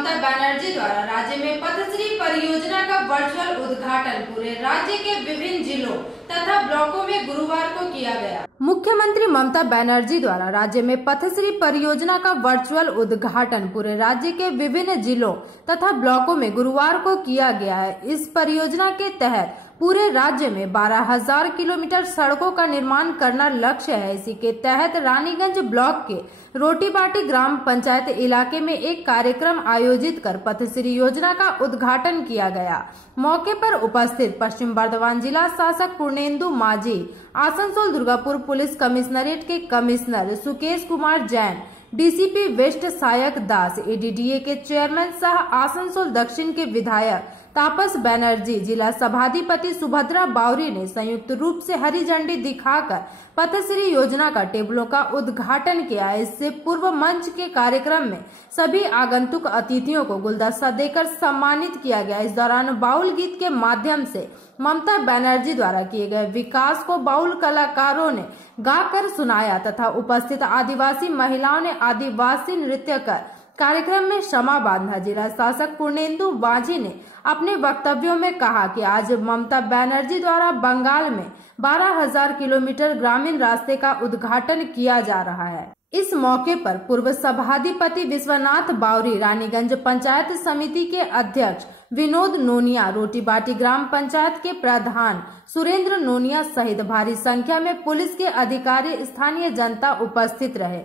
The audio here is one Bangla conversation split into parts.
ममता बनर्जी द्वारा राज्य में पथश्री परियोजना का वर्चुअल उद्घाटन पूरे राज्य के विभिन्न जिलों तथा ब्लॉकों में गुरुवार को किया गया। मुख्यमंत्री ममता बनर्जी द्वारा राज्य में पथश्री परियोजना का वर्चुअल उद्घाटन पूरे राज्य के विभिन्न जिलों तथा ब्लॉकों में गुरुवार को किया गया है। इस परियोजना के तहत पूरे राज्य में 12,000 किलोमीटर सड़कों का निर्माण करना लक्ष्य है। इसी के तहत रानीगंज ब्लॉक के रोटीबाटी ग्राम पंचायत इलाके में एक कार्यक्रम आयोजित कर पथश्री योजना का उद्घाटन किया गया। मौके पर उपस्थित पश्चिम बर्धमान जिला शासक पूर्णेंदु माझी, आसनसोल दुर्गापुर पुलिस कमिश्नरेट के commissioner Sukesh Kumar Jain, DCP west Sayak Das, ADDA के चेयरमैन सह आसनसोल दक्षिण के विधायक तापस बनर्जी, जिला सभाधिपति सुभद्रा बावरी ने संयुक्त रूप से हरी झंडी दिखाकर पथश्री योजना का टेबलों का उद्घाटन किया। इससे पूर्व मंच के कार्यक्रम में सभी आगंतुक अतिथियों को गुलदस्ता देकर सम्मानित किया गया। इस दौरान बाउल गीत के माध्यम से ममता बनर्जी द्वारा किए गए विकास को बाउल कलाकारों ने गाकर सुनाया तथा उपस्थित आदिवासी महिलाओं ने आदिवासी नृत्य कर कार्यक्रम में क्षमा बांधा। जिला शासक पूर्णेंदु माझी ने अपने वक्तव्यों में कहा कि आज ममता बनर्जी द्वारा बंगाल में 12,000 किलोमीटर ग्रामीण रास्ते का उद्घाटन किया जा रहा है। इस मौके पर पूर्व सभाधिपति विश्वनाथ बावरी, रानीगंज पंचायत समिति के अध्यक्ष विनोद नोनिया, रोटीबाटी ग्राम पंचायत के प्रधान सुरेंद्र नोनिया सहित भारी संख्या में पुलिस के अधिकारी, स्थानीय जनता उपस्थित रहे।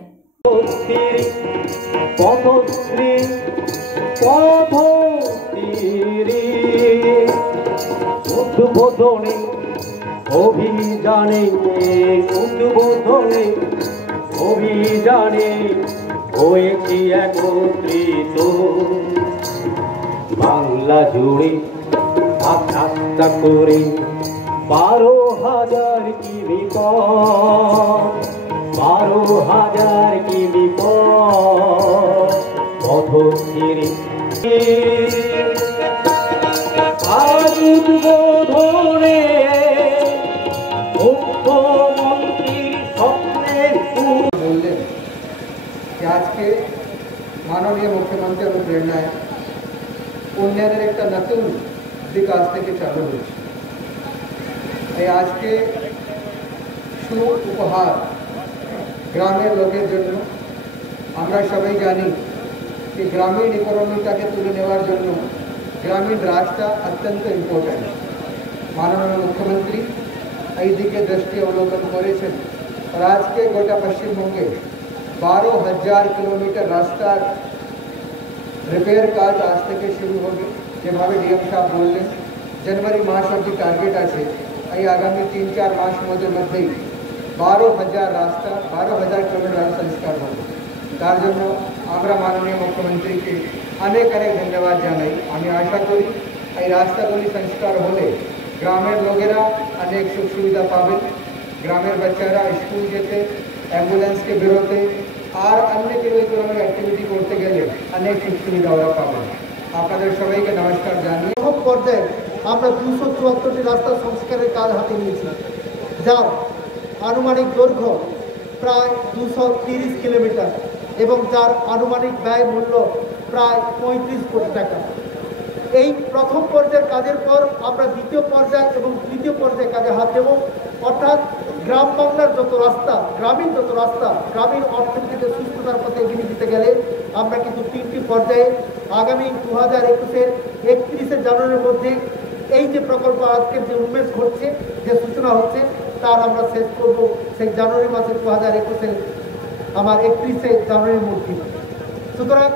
অভিযানে হয়েছি একত্রিত বাংলা জুড়ে আস্থা করে 12,000 কিমি পথশ্রী আজ উদ্বোধনে आज के माननीय मुख्यमंत्री अनुप्रेरणाय उन्नयन एक नतून दिक आज থেকে চালু হয়েছে। এই আজকে শুভ উপহার গ্রামের লোকের জন্য। আমরা সবাই জানি যে গ্রামীণ ইকোনমিটাকে তুলে নেওয়ার জন্য গ্রামীণ রাস্তা অত্যন্ত ইম্পর্টেন্ট। মাননীয় মুখ্যমন্ত্রী এই দিকে দৃষ্টি অবলোকন করেছেন और आज के গোটা পশ্চিমবঙ্গে 12,000 किलोमीटर रास्ता रिपेयर काज आज থেকে শুরু হবে। যেভাবে ডিএম সাহেব বললেন জানুয়ারি মাস অবধি টার্গেট আছে। এই আগামী 3-4 মাস মধ্যেই 12,000 রাস্তা 12,000 কিলোমিটার রাস্তা সংস্কার হবে। তার জন্য আমরা মাননীয় মুখ্যমন্ত্রীকে অনেক ধন্যবাদ জানাই। আমি আশা করি এই রাস্তাগুলি সংস্কার হলে গ্রামের লোকেরা অনেক সুখ সুবিধা পাবেন। গ্রামের বাচ্চারা স্কুল যেতে, অ্যাম্বুলেন্স के বেরোতে আর अन्य কোনো ইকোনমিক অ্যাক্টিভিটি করতে গেলে অনেক সুখ সুবিধা ওরা পাবেন। আপনাদের সবাইকে নমস্কার জানিয়ে প্রথম পর্যায়ে আমরা 274টি রাস্তা সংস্কারের কাজ হাতে নিয়েছি, যার আনুমানিক দৈর্ঘ্য প্রায় 230 কিলোমিটার এবং যার আনুমানিক ব্যয় মূল্য প্রায় 35 কোটি টাকা। এই প্রথম পর্যায়ের কাজের পর আমরা দ্বিতীয় পর্যায় এবং তৃতীয় পর্যায়ে কাজে হাত দেব। অর্থাৎ গ্রাম বাংলার যত রাস্তা, গ্রামীণ যত রাস্তা, গ্রামীণ অর্থনীতিতে সুস্থতার পথে এগিয়ে দিতে গেলে আমরা কিন্তু 3টি পর্যায়ে আগামী 2021-এর 31শে জানুয়ারির মধ্যে এই যে প্রকল্প আজকের যে উন্মেষ ঘটছে, যে সূচনা হচ্ছে, তার আমরা শেষ করব সেই জানুয়ারি মাসের 2021-এর আমার 31শে জানুয়ারির মধ্যে। সুতরাং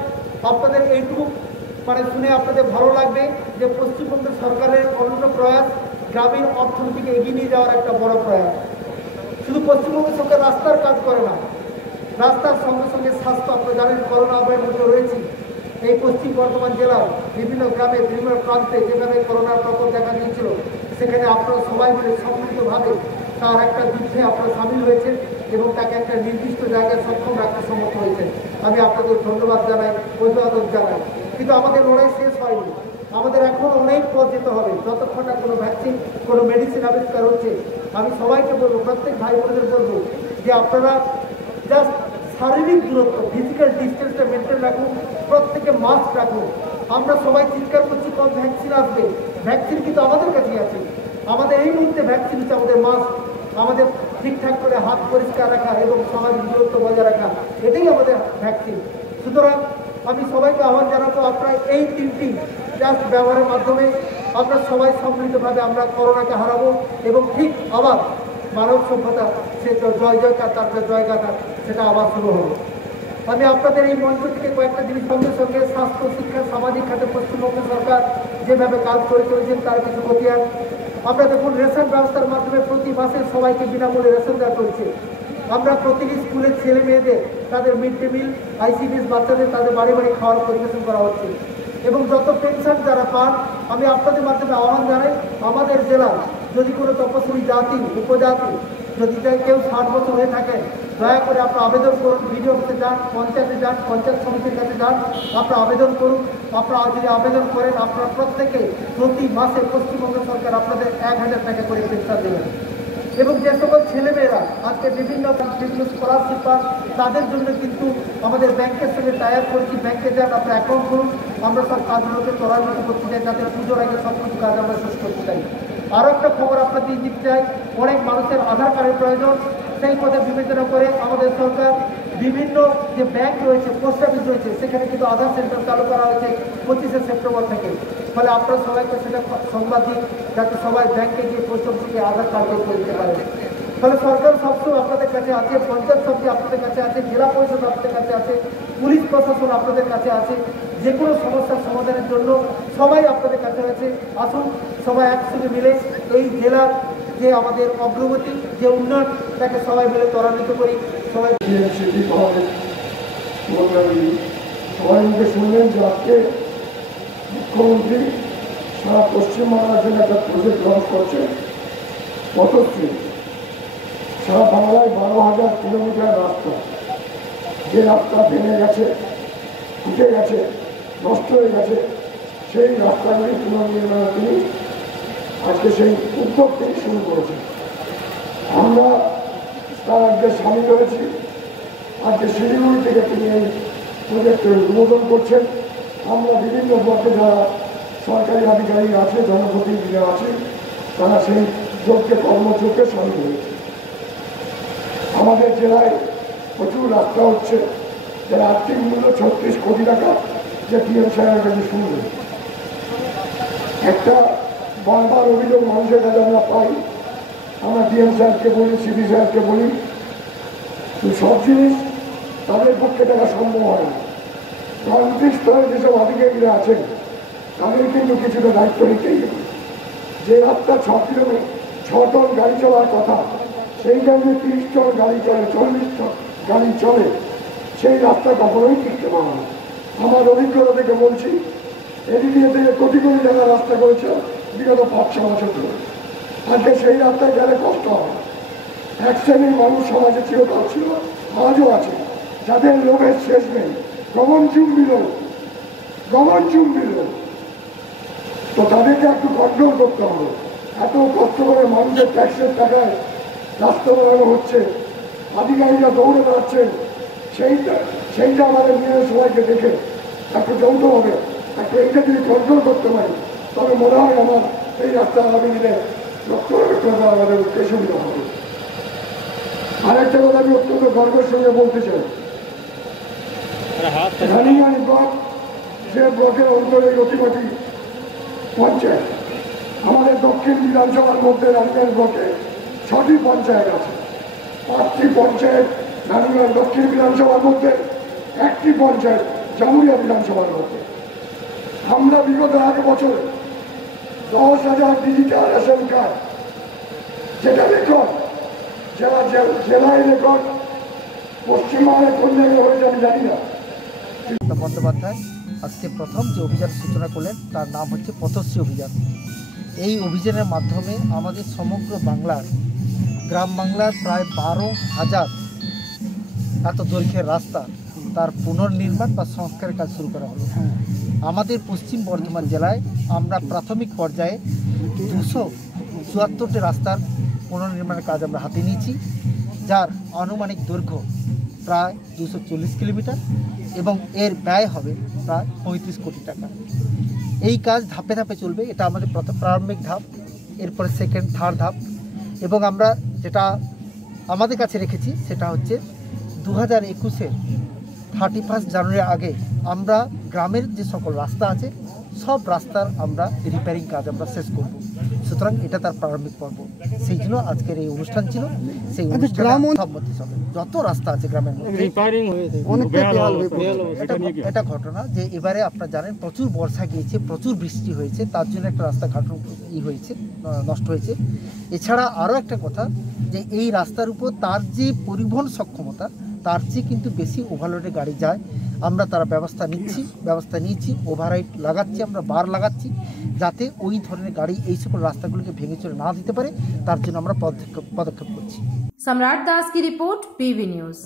আপনাদের এইটুকু শুনে আপনাদের ভালো লাগবে যে পশ্চিমবঙ্গ সরকারের অনন্য প্রয়াস গ্রামীণ অর্থনীতিকে এগিয়ে নিয়ে যাওয়ার একটা বড় প্রয়াস। শুধু পশ্চিমবঙ্গ সরকার রাস্তার কাজ করে না, রাস্তার সঙ্গে সঙ্গে স্বাস্থ্য। আপনারা জানেন করোনা আবহের মধ্যে রয়েছি। এই পশ্চিম বর্ধমান জেলার বিভিন্ন গ্রামে, বিভিন্ন প্রান্তে যেখানে করোনার প্রকোপ দেখা দিয়েছিল, সেখানে আপনারা সবাই মিলে সম্মিলিতভাবে তার একটা যুদ্ধে আপনারা সামিল হয়েছেন এবং তাকে একটা নির্দিষ্ট জায়গায় সক্ষম রাখতে সমর্থ হয়েছেন। আমি আপনাদের ধন্যবাদ জানাই, অভিবাদন জানাই। কিন্তু আমাদের লড়াই শেষ হয়নি, আমাদের এখন অনেক পথ যেতে হবে। যতক্ষণ না কোনো ভ্যাকসিন, কোনো মেডিসিন আবিষ্কার হচ্ছে, আমি সবাইকে বলবো, প্রত্যেক ভাই বোনদের বলবো যে আপনারা জাস্ট শারীরিক দূরত্ব ফিজিক্যাল ডিস্টেন্সটা মেনটেন রাখুন, প্রত্যেকে মাস্ক রাখুন। আমরা সবাই চিৎকার করছি কখন ভ্যাকসিন আসবে, ভ্যাকসিন কিন্তু আমাদের কাছেই আছে। আমাদের এই মুহূর্তে ভ্যাকসিন হচ্ছে আমাদের মাস্ক, আমাদের ঠিকঠাক করে হাত পরিষ্কার রাখা এবং সামাজিক দূরত্ব বজায় রাখা, এটাই আমাদের ভ্যাকসিন। সুতরাং আমি সবাইকে আহ্বান জানাবো, আপনারা এই 3টি জাস্ট ব্যবহারের মাধ্যমে আমরা সবাই সম্মিলিতভাবে আমরা করোনাকে হারাবো এবং ঠিক আবার মানব সভ্যতা সে জয় জয়কার, তারপরে জয়গাথা সেটা আবার শুরু হবে। আমি আপনাদের এই মঞ্চ থেকে কয়েকটা জিনিস সঙ্গে সঙ্গে স্বাস্থ্য, শিক্ষা, সামাজিক খাতে পশ্চিমবঙ্গ সরকার যেভাবে কাজ করে চলেছেন তার কিছু খতিয়ান। আমরা দেখুন রেশন ব্যবস্থার মাধ্যমে প্রতি মাসে সবাইকে বিনামূল্যে রেশন দেওয়া চলছে। আমরা প্রতিটি স্কুলের ছেলে মেয়েদের তাদের মিড ডে মিল, ICDS বাচ্চাদের তাদের বাড়ি বাড়ি খাওয়ার পরিবেশন করা হচ্ছে। এবং যত পেনশন যারা পান, আমি আপনাদের মাধ্যমে আহ্বান জানাই, আমাদের জেলার যদি কোনো তপশিলি জাতি, উপজাতি যদি কেউ 60 বছর হয়ে থাকে, দয়া করে আপনারা আবেদন করুন, বিডিও অফিসে যান, পঞ্চায়েতে যান, পঞ্চায়েত সমিতির কাছে যান, আপনারা আবেদন করুন। আপনারা যদি আবেদন করেন, আপনারা প্রত্যেকে প্রতি মাসে পশ্চিমবঙ্গ সরকার আপনাদের 1000 টাকা করে পেনশন দেবেন। এবং যে সকল ছেলেমেয়েরা আজকে বিভিন্ন স্কলারশিপ পান, তাদের জন্য কিন্তু আমাদের ব্যাংকের সঙ্গে টাই আপ করেছি। ব্যাংকে যান, আপনারা অ্যাকাউন্ট করুন, আমরা সব কাজগুলোকে ত্বরান্বিত করতে চাই, যাতে পুজোর আগে সব কিছু কাজ আমরা শেষ করতে চাই। আরও একটা খবর আপনাদের দিতে চাই, অনেক মানুষের আধার কার্ডের প্রয়োজন। সেই পথে বিবেচনা করে আমাদের সরকার বিভিন্ন যে ব্যাংক রয়েছে, পোস্ট অফিস রয়েছে, সেখানে কিন্তু আধার সেন্টার চালু করা হয়েছে 25শে সেপ্টেম্বর থেকে। ফলে আপনারা সবাইকে সেটা সংবাদ দিন, যাতে সবাই ব্যাংকে গিয়ে পোস্ট অফিসে আধার কার্ড বের করে দিতে পারে। ফলে সরকার সবসময় আপনাদের কাছে আছে, পঞ্চায়েত সমিতি আপনাদের কাছে আছে, জেলা পরিষদ আপনাদের কাছে আছে, পুলিশ প্রশাসন আপনাদের কাছে আছে। যে কোনো সমস্যার সমাধানের জন্য সবাই আপনাদের কাছে আছে। আসুন সবাই একসঙ্গে মিলে এই জেলার যে আমাদের অগ্রগতি, যে উন্নয়ন, তাকে সবাই মিলে ত্বরান্বিত করি। সবাই সবাই মিলে শুনলেন যে আজকে মুখ্যমন্ত্রী সারা পশ্চিমবাংলার জন্য একটা প্রজেক্ট লঞ্চ করছে, পথশ্রী। সারা বাংলায় 12,000 কিলোমিটার রাস্তা, যে রাস্তা ভেঙে গেছে, উঠে গেছে, নষ্ট হয়ে গেছে, সেই রাস্তাগুলি পুনর্নির্মাণ তিনি আজকে সেই উদ্যোগ থেকে শুরু করেছেন। আমরা তার আজকে সামিল হয়েছি। আজকে শিলিগুড়ি থেকে তিনি এই প্রজেক্টের উদ্বোধন করছেন। আমরা বিভিন্ন ব্লকে যারা সরকারি আধিকারিক আছে, জনপ্রতিনিধিরা আছে, তারা সেই যোগকে কর্মযোগে সামিল হয়েছে। আমাদের জেলায় প্রচুর রাস্তা হচ্ছে, যার আর্থিক মূল্য 36 কোটি টাকা, যে PM সাহেবের কাছে শুনবেন। একটা বারবার অভিযোগ মানুষের কাছে আমরা পাই, আমরা DM সাহেবকে বলি, CD সাহেবকে বলি, সব জিনিস তাদের পক্ষে দেখা সম্ভব হয় না। প্রান্তিক স্তরে যেসব আধিকারিকরা আছেন তাদের কিন্তু কিছুটা দায়িত্ব নিতেই হবে। যে রাস্তা 6 টন গাড়ি চলার কথা, সেই জায়গায় 30 টন গাড়ি চলে, 40 টন গাড়ি চলে, সেই রাস্তা কখনোই টিকতে পারে না। আমার অভিজ্ঞতা থেকে বলছি, এদিকে থেকে কোটি কোটি টাকা রাস্তা করেছে বিগত 5-6 বছর ধরে। আজকে সেই রাস্তায় গেলে কষ্ট হয়। এক শ্রেণীর মানুষ সমাজে চিরকাল ছিল, আজও আছে, যাদের লোভের শেষ নেই, গগনচুম্বী লোক। তো তাদেরকে একটু কন্ট্রোল করতে হবে। এত কষ্ট করে মানুষের ট্যাক্সের টাকায় রাস্তা বানানো হচ্ছে, আধিকারিকরা দৌড়ে বেড়াচ্ছেন, সেইটা আমাদের নিজের সবাইকে দেখে একটু যৌথ হবে, একটু এইটা যদি কন্ট্রোল করতে পারি, তবে মনে হয় আমার এই রাস্তা আগামী দিনে রক্ষণাবেক্ষণ করা আমাদের উদ্দেশ্য সুবিধা হবে। আরেকটা কথা আমি অত্যন্ত গর্বের সঙ্গে বলতে চাই, রানিয়ান ব্লক, যে ব্লকের অন্তরে রতিমাটি পঞ্চায়েত, আমাদের দক্ষিণ বিধানসভার মধ্যে রানিয়ান ব্লকে 6টি পঞ্চায়েত আছে। 5টি পঞ্চায়েত রানিয়ান দক্ষিণ বিধানসভার মধ্যে, 1টি পঞ্চায়েত জামুরিয়া বিধানসভার মধ্যে। আমরা বিগত 1 বছরে 10,000 ডিজিটাল রেশন কার্ড, যেটা রেকর্ড, জেলায় রেকর্ড, পশ্চিমবঙ্গের কোন জায়গায় হয়েছে আমি জানি না। বন্দ্যোপাধ্যায় আজকে প্রথম যে অভিযান সূচনা করলেন তার নাম হচ্ছে পথশ্রী অভিযান। এই অভিযানের মাধ্যমে আমাদের সমগ্র বাংলার, গ্রাম বাংলার প্রায় 12,000 এত দৈর্ঘ্যের রাস্তা তার পুনর্নির্মাণ বা সংস্কারের কাজ শুরু করা হলো। আমাদের পশ্চিম বর্ধমান জেলায় আমরা প্রাথমিক পর্যায়ে 274টি রাস্তার পুনর্নির্মাণের কাজ আমরা হাতে নিয়েছি, যার আনুমানিক দৈর্ঘ্য প্রায় 240 কিলোমিটার এবং এর ব্যয় হবে প্রায় 35 কোটি টাকা। এই কাজ ধাপে ধাপে চলবে, এটা আমাদের প্রারম্ভিক ধাপ, এরপরে সেকেন্ড থার্ড ধাপ, এবং আমরা যেটা আমাদের কাছে রেখেছি সেটা হচ্ছে 2021-এর 31 জানুয়ারির আগে আমরা গ্রামের যে সকল রাস্তা আছে সব রাস্তার আমরা রিপেয়ারিং কাজ আমরা শেষ করব। সুতরাং এটা তার প্রারম্ভিক পর্ব, সেই জন্য আজকের এই অনুষ্ঠান ছিল। সেই গ্রাম সম্মতি সবে যত রাস্তা আছে গ্রামের মধ্যে এটা ঘটনা যে এবারে আপনারা জানেন প্রচুর বর্ষা গিয়েছে, প্রচুর বৃষ্টি হয়েছে, তার জন্য একটা রাস্তা হয়েছে, নষ্ট হয়েছে। এছাড়া আরও একটা কথা যে এই রাস্তার উপর তার যে পরিবহন সক্ষমতা তার চেয়ে কিন্তু বেশি ওভারলোডে গাড়ি যায়। আমরা তার ব্যবস্থা নিয়েছি, ওভাররাইড লাগাচ্ছি, আমরা বার লাগাচ্ছি, যাতে ওই ধরনের গাড়ি এই সকল রাস্তাগুলোকে ভেঙে চলে না দিতে পারে, তার জন্য আমরা পদক্ষেপ করছি। सम्राट दास की रिपोर्ट, पीवी न्यूज।